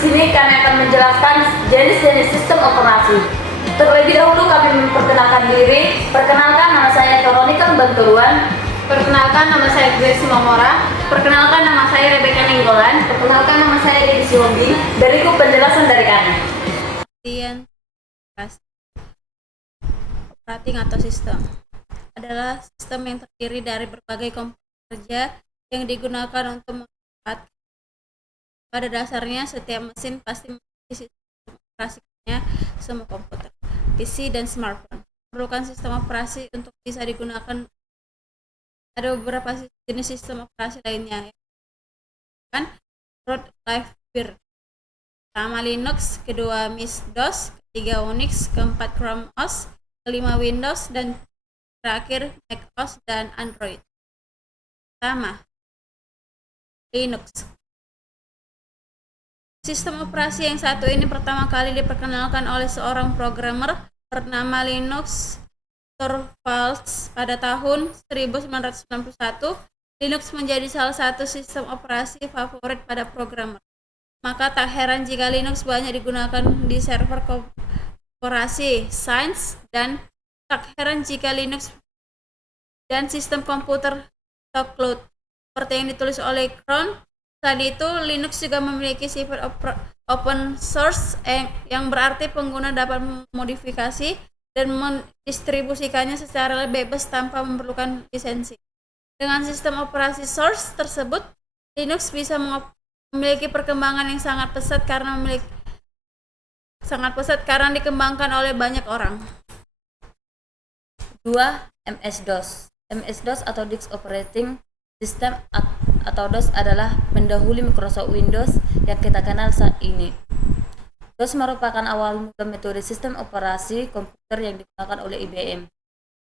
sini kami akan menjelaskan jenis-jenis sistem operasi. Terlebih dahulu kami memperkenalkan diri. Perkenalkan, nama saya Veronica Banturuan. Perkenalkan, nama saya Grace Momora. Perkenalkan, nama saya Rebecca Nenggolan. Perkenalkan, nama saya Dedi Siwobi. Berikut penjelasan dari kami. Operating atau sistem adalah sistem yang terdiri dari berbagai komponen kerja yang digunakan untuk mengoperasikan. Pada dasarnya, setiap mesin pasti memiliki sistem operasinya. Semua komputer, PC, dan smartphone memerlukan sistem operasi untuk bisa digunakan. Ada beberapa jenis sistem operasi lainnya, kan? Root Life Beer. Pertama Linux, kedua MS-DOS, ketiga Unix, keempat Chrome OS, kelima Windows, dan terakhir Mac OS dan Android. Pertama, Linux. Sistem operasi yang satu ini pertama kali diperkenalkan oleh seorang programmer bernama Linus Torvalds pada tahun 1991. Linux menjadi salah satu sistem operasi favorit pada programmer. Maka tak heran jika Linux banyak digunakan di server korporasi sains, dan tak heran jika Linux dan sistem komputer atau cloud seperti yang ditulis oleh Kron. Selain itu, Linux juga memiliki sifat open source yang berarti pengguna dapat memodifikasi dan mendistribusikannya secara bebas tanpa memerlukan lisensi. Dengan sistem operasi source tersebut, Linux bisa memiliki perkembangan yang sangat pesat karena dikembangkan oleh banyak orang. 2. MS-DOS. MS-DOS atau Disk Operating System atau DOS adalah pendahulu Microsoft Windows yang kita kenal saat ini. DOS merupakan awal mula metode sistem operasi komputer yang digunakan oleh IBM.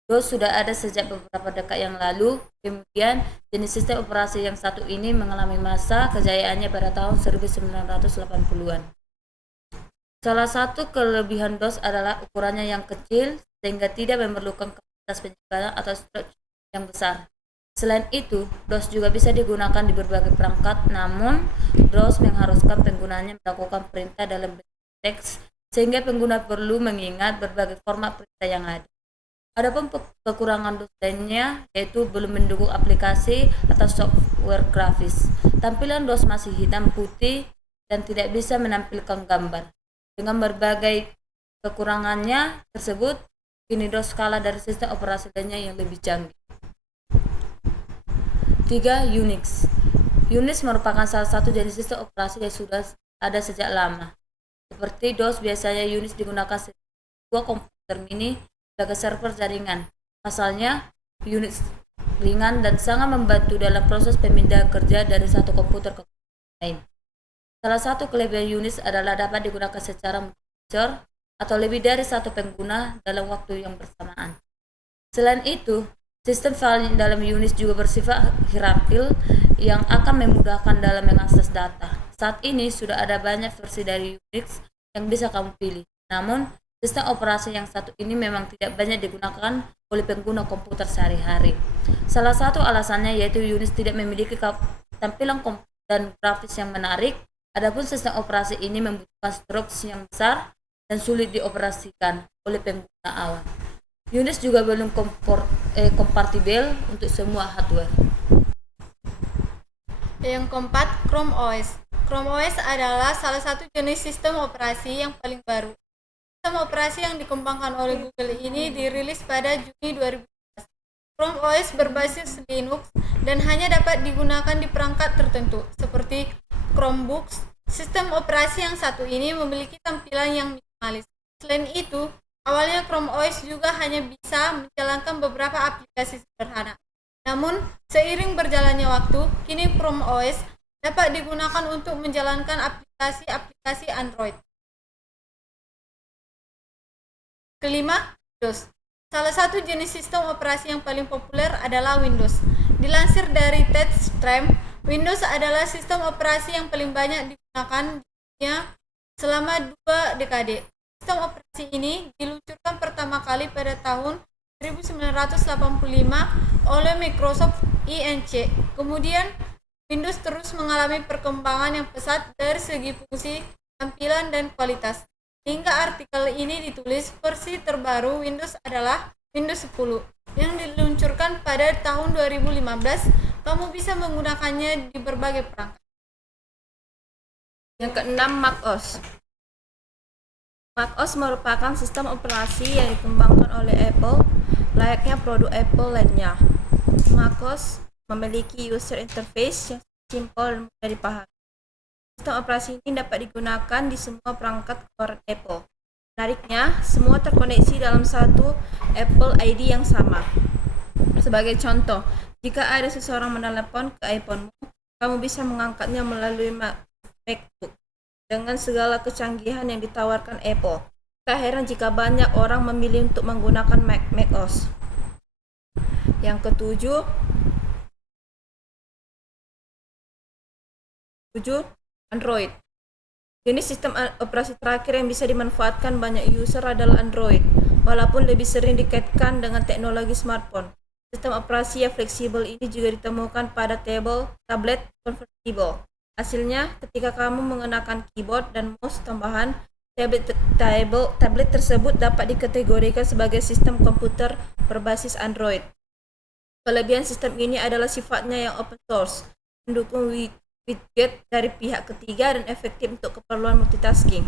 DOS sudah ada sejak beberapa dekade yang lalu, kemudian jenis sistem operasi yang satu ini mengalami masa kejayaannya pada tahun 1980-an. Salah satu kelebihan DOS adalah ukurannya yang kecil sehingga tidak memerlukan kapasitas penyimpanan atau storage yang besar. Selain itu, DOS juga bisa digunakan di berbagai perangkat, namun DOS mengharuskan penggunanya melakukan perintah dalam bentuk teks sehingga pengguna perlu mengingat berbagai format perintah yang ada. Adapun kekurangan DOS lainnya yaitu belum mendukung aplikasi atau software grafis. Tampilan DOS masih hitam putih dan tidak bisa menampilkan gambar. Dengan berbagai kekurangannya tersebut, kini DOS kalah dari sistem operasi lainnya yang lebih canggih. 3. Unix. Unix merupakan salah satu jenis sistem operasi yang sudah ada sejak lama. Seperti DOS, biasanya Unix digunakan sebuah komputer mini sebagai server jaringan. Pasalnya, Unix ringan dan sangat membantu dalam proses pemindahan kerja dari satu komputer ke komputer lain. Salah satu kelebihan Unix adalah dapat digunakan secara multi-user atau lebih dari satu pengguna dalam waktu yang bersamaan. Selain itu, sistem file dalam Unix juga bersifat hierarkil yang akan memudahkan dalam mengakses data. Saat ini sudah ada banyak versi dari Unix yang bisa kamu pilih. Namun, sistem operasi yang satu ini memang tidak banyak digunakan oleh pengguna komputer sehari-hari. Salah satu alasannya yaitu Unix tidak memiliki tampilan dan grafis yang menarik. Adapun sistem operasi ini membutuhkan storage yang besar dan sulit dioperasikan oleh pengguna awam. Unix juga belum kompatibel untuk semua hardware. Yang keempat, Chrome OS. Chrome OS adalah salah satu jenis sistem operasi yang paling baru. Sistem operasi yang dikembangkan oleh Google ini dirilis pada Juni 2011. Chrome OS berbasis Linux dan hanya dapat digunakan di perangkat tertentu, seperti Chromebooks. Sistem operasi yang satu ini memiliki tampilan yang minimalis. Selain itu, awalnya Chrome OS juga hanya bisa menjalankan beberapa aplikasi sederhana. Namun, seiring berjalannya waktu, kini Chrome OS dapat digunakan untuk menjalankan aplikasi-aplikasi Android. Kelima, Windows. Salah satu jenis sistem operasi yang paling populer adalah Windows. Dilansir dari TechStream, Windows adalah sistem operasi yang paling banyak digunakan di dunia selama 2 dekade. Sistem operasi ini diluncurkan pertama kali pada tahun 1985 oleh Microsoft Inc. Kemudian Windows terus mengalami perkembangan yang pesat dari segi fungsi tampilan, dan kualitas. Hingga artikel ini ditulis, versi terbaru Windows adalah Windows 10 yang diluncurkan pada tahun 2015. Kamu bisa menggunakannya di berbagai perangkat. Yang keenam, macOS. macOS merupakan sistem operasi yang dikembangkan oleh Apple layaknya produk Apple lainnya. macOS memiliki user interface yang simpel dan mudah dipahami. Sistem operasi ini dapat digunakan di semua perangkat keluaran Apple. Menariknya, semua terkoneksi dalam satu Apple ID yang sama. Sebagai contoh, jika ada seseorang menelepon ke iPhone-mu, kamu bisa mengangkatnya melalui MacBook dengan segala kecanggihan yang ditawarkan Apple. Tak heran jika banyak orang memilih untuk menggunakan macOS. Yang ketujuh, Android. Jenis sistem operasi terakhir yang bisa dimanfaatkan banyak user adalah Android, walaupun lebih sering dikaitkan dengan teknologi smartphone. Sistem operasi yang fleksibel ini juga ditemukan pada tablet convertible. Hasilnya, ketika kamu menggunakan keyboard dan mouse tambahan, tablet tersebut dapat dikategorikan sebagai sistem komputer berbasis Android. Kelebihan sistem ini adalah sifatnya yang open source, mendukung widget dari pihak ketiga, dan efektif untuk keperluan multitasking.